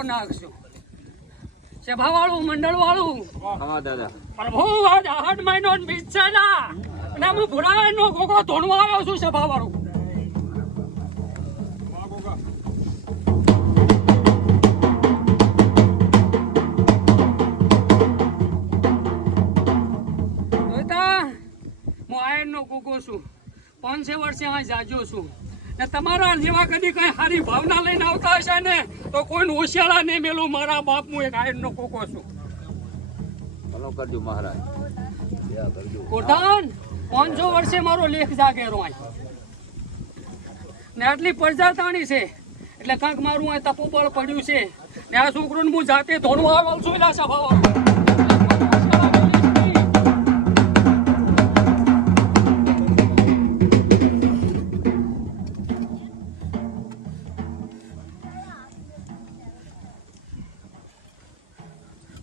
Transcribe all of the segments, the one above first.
કાળો નાખશું. સભા વાળું મંડળ વાળું દાદા પ્રભુ આજ 8 મહિનો બીજ છે ના અને હું ભુરાય નો ગોગો ધોણવા આવ્યો છું. સભા વાળું નો ગોગો છું. 500 વર્ષે અહીં જાજો છું ને તમારા જેવા કદી કઈ સારી ભાવના લઈને આવતા હશે ને તો કોઈ હોશિયાળા નહીં મેલું. મારા બાપ હું એક આયન નો ગોગો છું. ભલો કરજો મહારાજ. કોઠાન 500 વર્ષે મારો લેખ જાગેરો અહીં ને આટલી પ્રજાતાણી છે એટલે કાંક મારું અહીં તપોબળ પડ્યું છે ને આ છોકરોને હું જાતે ધોળવા આવું છું. એટલે સભા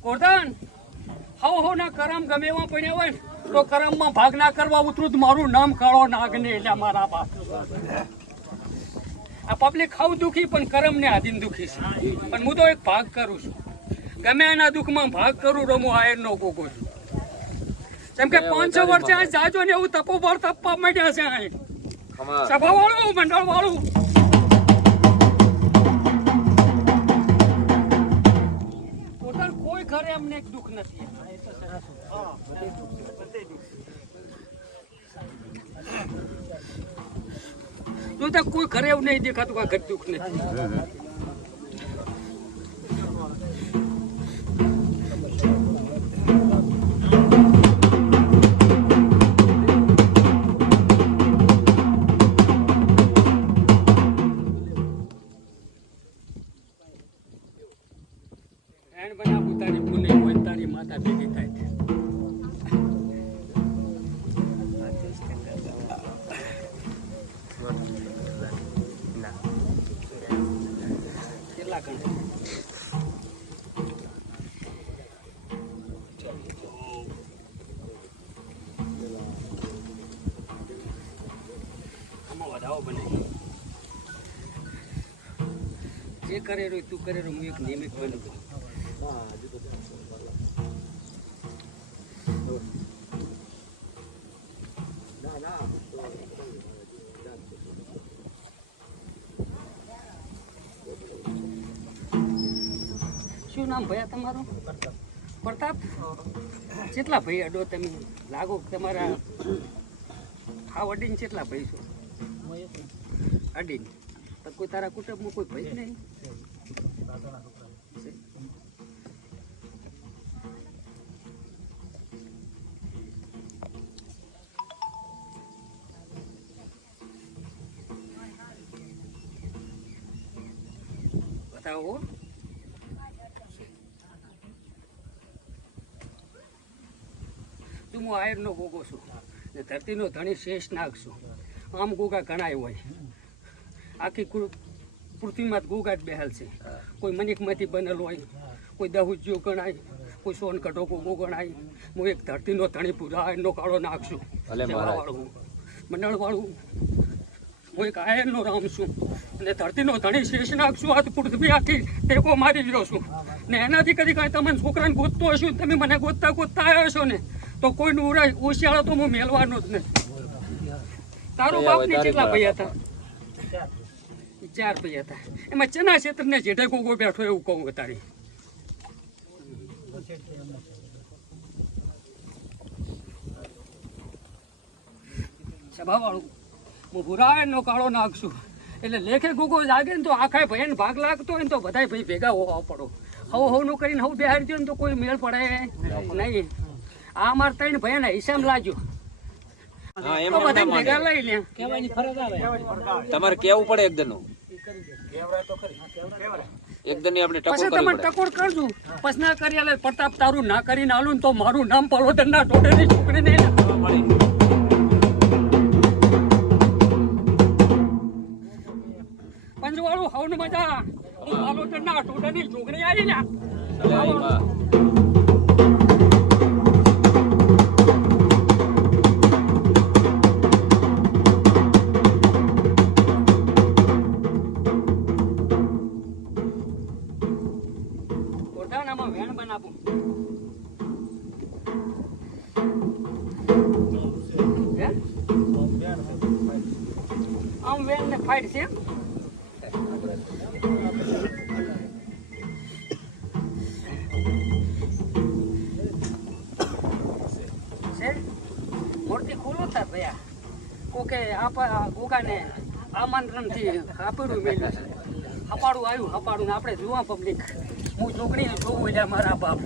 કોર્ધન હવ ના કરમ ગમે એવા પડ્યા હોય ને તો કરમમાં ભાગ ના કરવા ઉતરું તો મારું નામ કાળો નાગ ને એટલે મારા બાપ. આ પબ્લિક ખાવ દુખી પણ કરમ ને આધીન દુખી છે. પણ હું તો એક ભાગ કરું છું. ગમે એના દુઃખમાં ભાગ કરું તો હું આયર નો ગોગો છું. જેમ કે 500 વર્ષે આ જાજો ને એવું તપોબળ તપવા માંડ્યા છે. અહીં સભા વાળું મંડળ વાળું કોઈ ઘરે અમને એક દુઃખ નથી. કોઈ ઘરે એવું નહીં દેખાતું કે ઘર દુઃખ નથી. માતા ભેગી થાય કેટલા ગણ આમાં વધાવો બને જે કરેલું તું કરેલું હું એક નિયમિત બનું. શું નામ ભૈયા તમારું? પ્રતાપ. કેટલા ભાઈ અડો તમે લાગો તમારા હાવ અડીને કેટલા ભાઈ છો? અડીને તો કોઈ તારા કુટુંબમાં કોઈ ભાઈ નહીં? બતાવો. હું આયરનો ગોગો છું ને ધરતીનો ધણી શેષ નાગ છું. આમ ગોગા ઘણા હોય આખી પૃથ્વીમાં ગોગા જ બેહાલ છે. કોઈ મનિકમાંથી બનેલો હોય, કોઈ દહુજ્યો ગણાય, કોઈ સોન કઢો ગોગો ગણાય. હું એક ધરતીનો ધણી પૂરા આયરનો કાળો નાગ છું. વાળું મંડળ વાળું હું એક આયરનો રામ છું અને ધરતીનો ધણી શેષ નાગ છું. આ પૃથ્વી આખી ટેકો મારી રહ્યો છું ને એનાથી કદી કાંઈ તમે છોકરાને ગોતતો હશું. તમે મને ગોતતા આવ્યા છો ને તો કોઈનું ઓશિયાળો તો હું મેળવાનો જ નથી. તારો બાપની કેટલા ભાઈ હતા? 4 ભાઈ હતા. એમાં ચના ક્ષેત્રને જેઠે ગોગો બેઠો એવું કહું તારી. સભા વાળું હું ભુરાયનો કાળો નાખશું એટલે લેખે ગોગો જાગે ને તો આખા ભાઈને ભાગ લાગતો હોય ને તો બધા ભાઈ ભેગા હોવા પડો. હવનું કરીને હવ બેહાડી દો ને તો કોઈ મેળ પડે નહીં. આ અમારે 3 ભાઈના હિસાબ લાજો. તમારે કેવું પડે એકદમ ટકોર કરજો. પછી ના કરી પ્રતાપ તારું ના કરીને આલું તો મારું નામ પલોદર ના ટોટેની છોકરી નહીં. પંચવાળું હવનું મજા પલોદર ના ટોટેની છોકરી આવી ને. દાણામાં વેણ બનાવું. હે? આમ વેણ ને ફાઈટ છે. મૂર્તિ ખુલ્લું થાય ભૈયા કોકે ગોગાને આમંત્રણથી હાપડું મેળ્યું છે. હપાડું આવ્યું હપાડું ને આપણે જોવા પબ્લિક હું છોકરીને જોવું એટલે મારા બાપ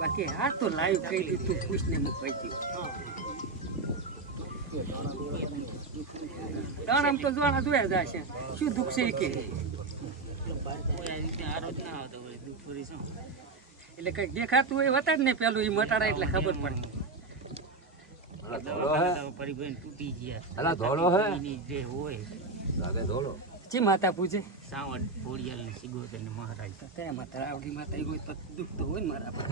બાકી આ તો લાઈવ કહી દીધું પૂછને મૂકાઈ ગયું. દાણામ તો જોવાના જોયા જાય છે. શું દુઃખ છે કે એટલે કઈ દેખાતું હોય વતા જ ને પેલું એ મટાડા એટલે ખબર પડે. તૂટી ગયા ધોળો હે જે હોય લાગે ધોળો જી માતા પૂજે સાવડ બોડિયાલ ને સિગોદર ને મહારાજ તે માતા આવડી માતા હોય તો દુઃખ તો હોય ને મારા પર.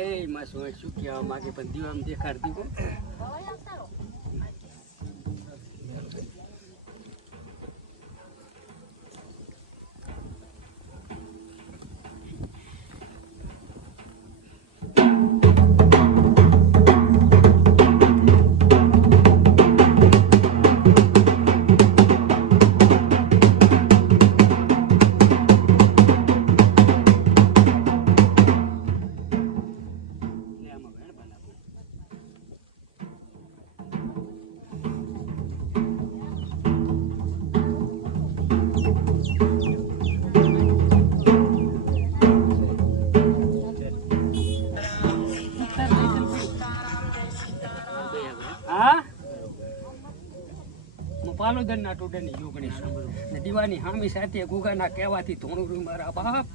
એ માં શું કહેવા માંગે પણ દીવામાં દેખાડતી હોય. પાલોદરના ટોડરની જોગણી ને દીવાની હામી સાથે ગુગાના કહેવાથી ધોણું મારા બાપ